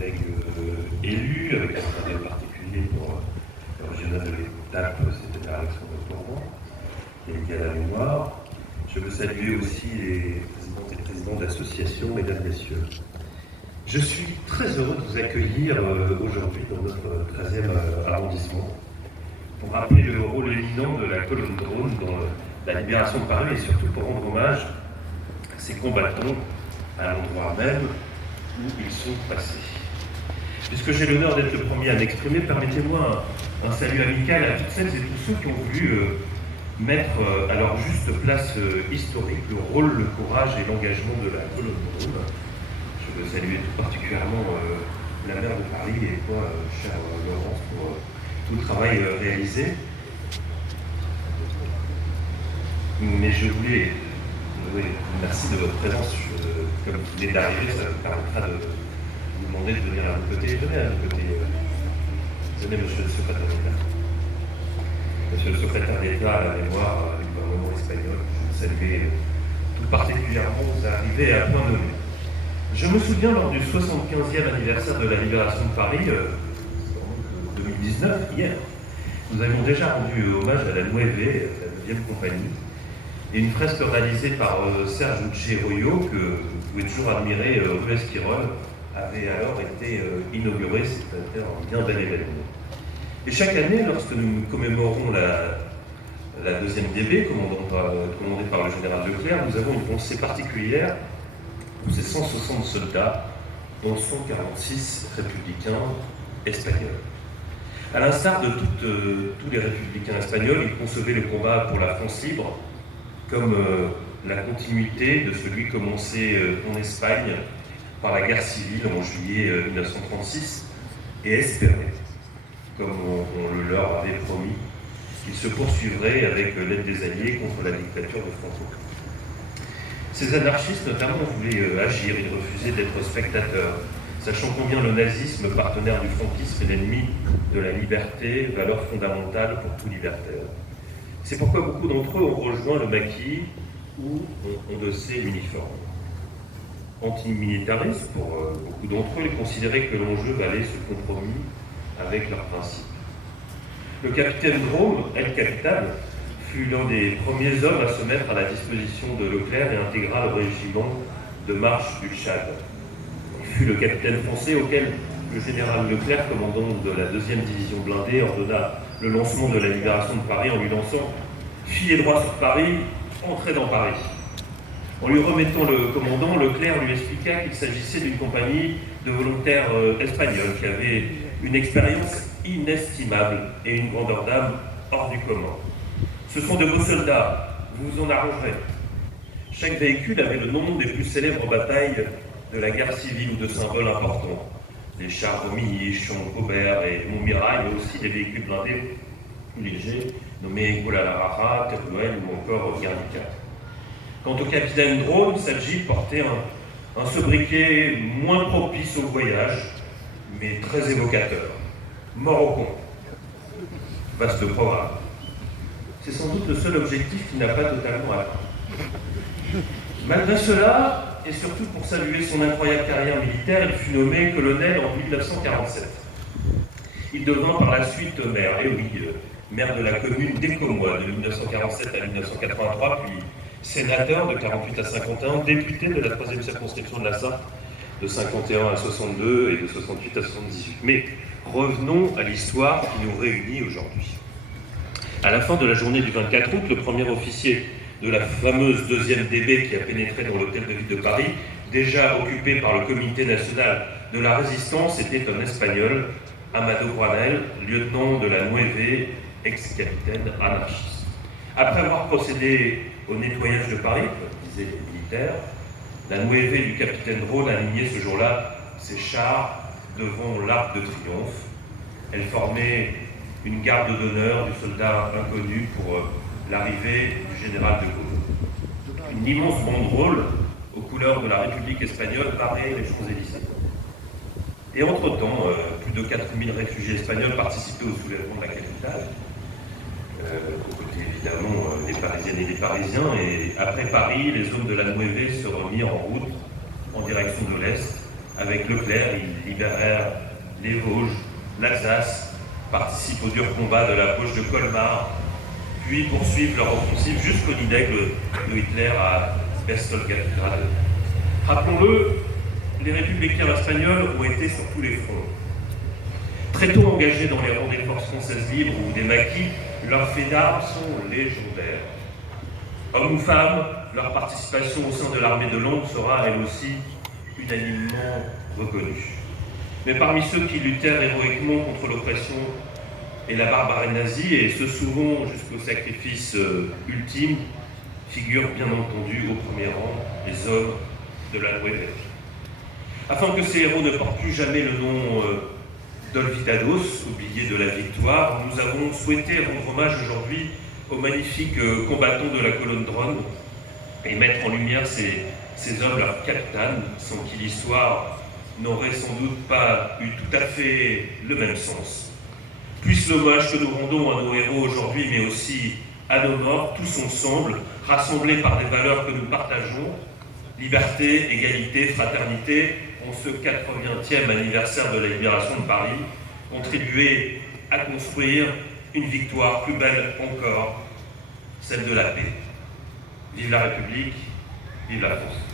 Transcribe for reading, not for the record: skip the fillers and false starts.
collègues élus, avec un travail particulier pour le régional de l'Étape, c'était Alexandre Tournon, qui est lié à la mémoire. Je veux saluer aussi les présidentes et présidents d'associations, mesdames, messieurs. Je suis très heureux de vous accueillir aujourd'hui dans notre 13e arrondissement pour rappeler le rôle éminent de la colonne drone dans la libération de Paris et surtout pour rendre hommage à ces combattants à l'endroit même où ils sont passés. Puisque j'ai l'honneur d'être le premier à m'exprimer, permettez-moi un salut amical à toutes celles et tous ceux qui ont voulu mettre à leur juste place historique le rôle, le courage et l'engagement de la colonne drone. Je veux saluer tout particulièrement la maire de Paris et toi, chère Laurence, pour tout le travail réalisé. Mais je voulais, merci de votre présence. Comme vous venez d'arriver, ça me permettra de vous demander de venir à nos côtés. Venez à nos côtés. Venez, monsieur le secrétaire d'État. Monsieur le secrétaire d'État à la mémoire du gouvernement espagnol, je vous salue tout particulièrement vous arrivez à point nommé. Je me souviens lors du 75e anniversaire de la libération de Paris, 2019, hier, nous avions déjà rendu hommage à la Nueve, la 9e compagnie, et une fresque réalisée par Serge Ucci-Royo, que vous pouvez toujours admirer, rue Esquirol, avait alors été inaugurée. C'était un bien bel événement. Et chaque année, lorsque nous commémorons la 2e DB, commandée par le général Leclerc, nous avons une pensée particulière pour ces 160 soldats, dont 146 républicains espagnols. À l'instar de tous les républicains espagnols, ils concevaient le combat pour la France libre comme la continuité de celui commencé en Espagne par la guerre civile en juillet 1936 et espéraient, comme on le leur avait promis, qu'il se poursuivrait avec l'aide des Alliés contre la dictature de Franco. Ces anarchistes notamment voulaient agir, ils refusaient d'être spectateurs, sachant combien le nazisme, partenaire du franquisme, est l'ennemi de la liberté, valeur fondamentale pour tout libertaire. C'est pourquoi beaucoup d'entre eux ont rejoint le maquis ou ont de ces uniformes. Antimilitaristes, pour beaucoup d'entre eux, ils considéraient que l'enjeu valait ce compromis avec leurs principes. Le capitaine Drôme, El Capitan, fut l'un des premiers hommes à se mettre à la disposition de Leclerc et intégra le régiment de marche du Tchad. Il fut le capitaine français auquel le général Leclerc, commandant de la 2e division blindée, ordonna le lancement de la libération de Paris en lui lançant « Filez droit sur Paris, entrez dans Paris ». En lui remettant le commandant, Leclerc lui expliqua qu'il s'agissait d'une compagnie de volontaires espagnols qui avait une expérience inestimable et une grandeur d'âme hors du commun. Ce sont de beaux soldats, vous vous en arrangerez. Chaque véhicule avait le nom des plus célèbres batailles de la guerre civile ou de symboles importants. Des chars Romilly, Champ-Aubert et Montmirail, mais aussi des véhicules blindés plus légers, nommés Guadalajara, Teruel ou encore Guernica. Quant au capitaine Drone, Sadji portait un sobriquet moins propice au voyage, mais très évocateur. Morocco. Vaste programme. C'est sans doute le seul objectif qui n'a pas totalement atteint. Malgré cela, et surtout pour saluer son incroyable carrière militaire, il fut nommé colonel en 1947. Il devint par la suite maire, et oui, maire de la commune d'Écomois de 1947 à 1983, puis sénateur de 48 à 51, député de la 3e circonscription de la Sarthe de 51 à 62 et de 68 à 78. Mais revenons à l'histoire qui nous réunit aujourd'hui. À la fin de la journée du 24 août, le premier officier de la fameuse 2e DB qui a pénétré dans l'hôtel de ville de Paris, déjà occupé par le Comité national de la résistance, était un Espagnol, Amado Granel, lieutenant de la Nueve, ex-capitaine anarchiste. Après avoir procédé au nettoyage de Paris, comme disaient les militaires, la Nueve du capitaine Drone alignait ce jour-là ses chars devant l'Arc de Triomphe. Elle formait une garde d'honneur du soldat inconnu pour l'arrivée du général de Gaulle. Une immense banderole aux couleurs de la République espagnole barrait les Champs-Élysées. Et entre-temps, plus de 4000 réfugiés espagnols participaient au soulèvement de la capitale, aux côtés évidemment des Parisiennes et des Parisiens. Et après Paris, les hommes de la Nueve se remirent en route en direction de l'Est, Avec Leclerc, ils libérèrent les Vosges, l'Alsace, participent au dur combat de la poche de Colmar, puis poursuivent leur offensive jusqu'au nid d'aigle de Hitler à Berchtesgaden. Rappelons-le, les républicains espagnols ont été sur tous les fronts. Très tôt engagés dans les rangs des forces françaises libres ou des maquis, leurs faits d'armes sont légendaires. Hommes ou femmes, leur participation au sein de l'armée de l'ombre sera elle aussi unanimement reconnue. Mais parmi ceux qui luttèrent héroïquement contre l'oppression et la barbarie nazie, et ce souvent jusqu'au sacrifice ultime, figurent bien entendu au premier rang les hommes de la loi belge. Afin que ces héros ne portent plus jamais le nom d'Olvidados, oublié de la victoire, nous avons souhaité rendre hommage aujourd'hui aux magnifiques combattants de la colonne Dronne et mettre en lumière ces hommes, leurs capitaines, sans qui l'histoire n'aurait sans doute pas eu tout à fait le même sens. Puisse l'hommage que nous rendons à nos héros aujourd'hui, mais aussi à nos morts, tous ensemble, rassemblés par des valeurs que nous partageons, liberté, égalité, fraternité, en ce 80e anniversaire de la libération de Paris, contribuer à construire une victoire plus belle encore, celle de la paix. Vive la République, vive la France.